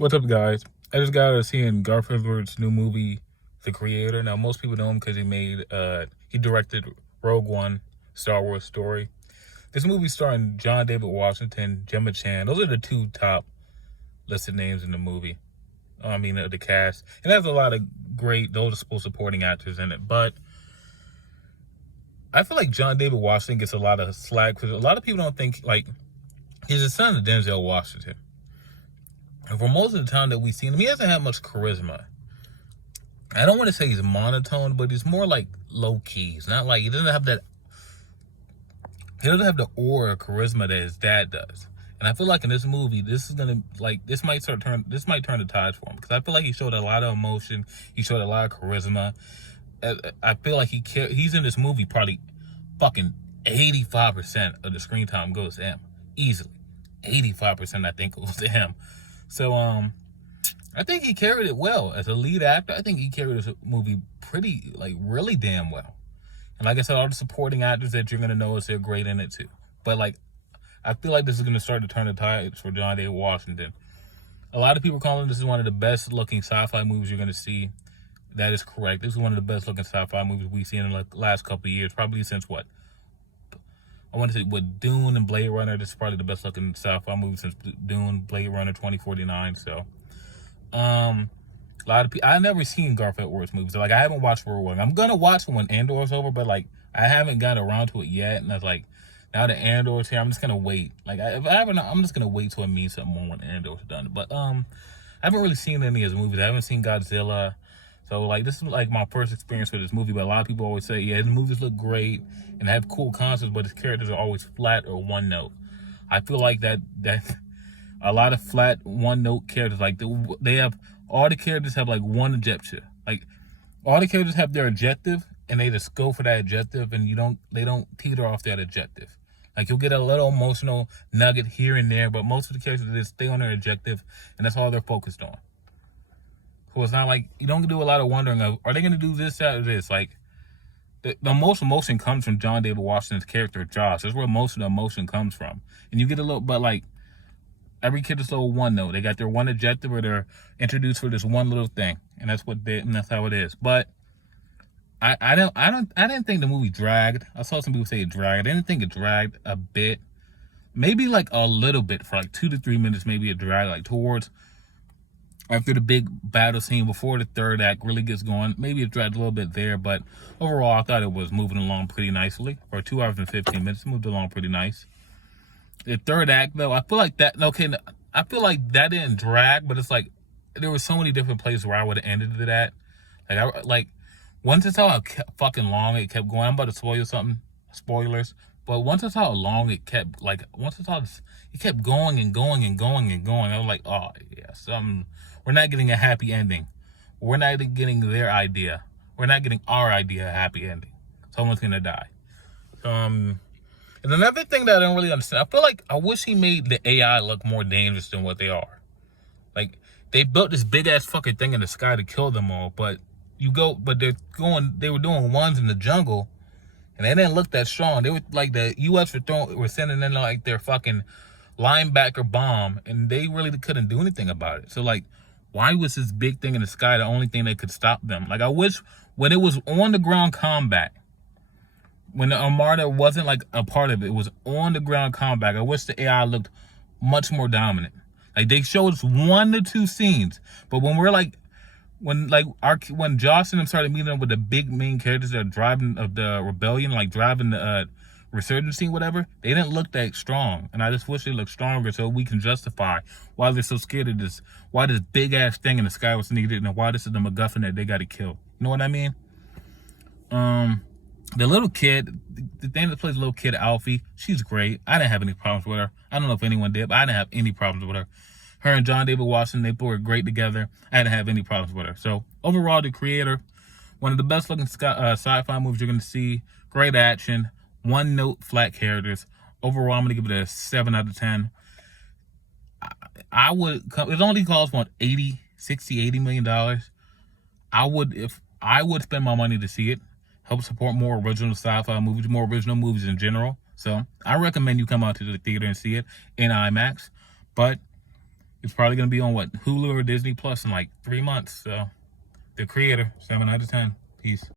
What's up, guys? I just got seeing Garth Edwards' new movie, The Creator. Now, most people know him because he directed Rogue One, Star Wars story. This movie starring John David Washington, Gemma Chan. Those are the two top listed names in the movie. The cast. And there's a lot of great, noticeable supporting actors in it. But I feel like John David Washington gets a lot of slack because a lot of people don't think, he's the son of Denzel Washington. And for most of the time that we've seen him, he hasn't had much charisma. I don't want to say he's monotone, but he's more like low key. It's not like he doesn't have the aura or charisma that his dad does. And I feel like in this movie, this might turn the tides for him, because I feel like he showed a lot of emotion, he showed a lot of charisma. I feel like he's in this movie probably fucking 85% of the screen time goes to him, easily. 85% I think goes to him. So, I think he carried it well. As a lead actor, I think he carried this movie really damn well. And like I said, all the supporting actors that you're going to notice, they're great in it too. But, I feel like this is going to start to turn the tides for John David Washington. A lot of people are calling this one of the best-looking sci-fi movies you're going to see. That is correct. This is one of the best-looking sci-fi movies we've seen in the last couple of years. Probably since what? I want to say, Dune and Blade Runner. This is probably the best looking sci-fi movie since Dune, Blade Runner 2049. So, a lot of people, I've never seen Garth Edwards movies. I haven't watched Rogue One. I'm going to watch it when Andor's over, but, I haven't gotten around to it yet. And I now that Andor's here, I'm just going to wait. I'm just going to wait till it means something more when Andor's done. But, I haven't really seen any of his movies. I haven't seen Godzilla. So, this is, my first experience with this movie. But a lot of people always say, yeah, his movies look great and have cool concepts, but his characters are always flat or one note. I feel like that a lot of flat, one note characters, they have, all the characters have, one objective. All the characters have their objective, and they just go for that objective, and they don't teeter off that objective. You'll get a little emotional nugget here and there, but most of the characters just stay on their objective, and that's all they're focused on. So it's not you don't do a lot of wondering of, are they going to do this, that, or this? The most emotion comes from John David Washington's character, Josh. That's where most of the emotion comes from. And you get a little, but every kid is little one note. They got their one objective, or they're introduced for this one little thing. And that's how it is. But I didn't think the movie dragged. I saw some people say it dragged. I didn't think it dragged a bit. Maybe a little bit for 2 to 3 minutes, maybe it dragged towards after the big battle scene before the third act really gets going. Maybe it dragged a little bit there, but overall I thought it was moving along pretty nicely. For 2 hours and 15 minutes, it moved along pretty nice. The third act, though, I feel like that didn't drag, but it's there were so many different places where I would have ended it at. Once I saw how fucking long it kept going, I'm about to spoil something, spoilers. But once I saw how long it kept, it kept going and going and going and going. I was like, oh yeah, we're not getting a happy ending. We're not getting their idea. We're not getting our idea a happy ending. Someone's gonna die. And another thing that I don't really understand, I feel I wish he made the AI look more dangerous than what they are. They built this big ass fucking thing in the sky to kill them all, but they were doing ones in the jungle, and they didn't look that strong. They were the U.S. were sending in their fucking linebacker bomb, and they really couldn't do anything about it. So why was this big thing in the sky the only thing that could stop them? I wish when it was on the ground combat, when the Armada wasn't a part of it, it was on the ground combat, I wish the AI looked much more dominant. They showed us 1 to 2 scenes, but when we're when Josh and them started meeting up with the big main characters that are driving of the rebellion, driving the resurgence scene, whatever, they didn't look that strong. And I just wish they looked stronger so we can justify why they're so scared of this, why this big ass thing in the sky was needed, and why this is the MacGuffin that they got to kill. You know what I mean? The little kid, the thing that plays little kid Alfie, she's great. I didn't have any problems with her. I don't know if anyone did, but I didn't have any problems with her. Her and John David Washington, they were great together. I didn't have any problems with her. So overall, The Creator, one of the best looking sci-fi movies you're going to see. Great action, one note, flat characters. Overall, I'm going to give it a 7 out of 10. It only costs $80 million. I would spend my money to see it. Help support more original sci-fi movies, more original movies in general. So I recommend you come out to the theater and see it in IMAX. But It's probably gonna be on what, Hulu or Disney Plus in like 3 months. So, The Creator, 7 out of 10. Peace.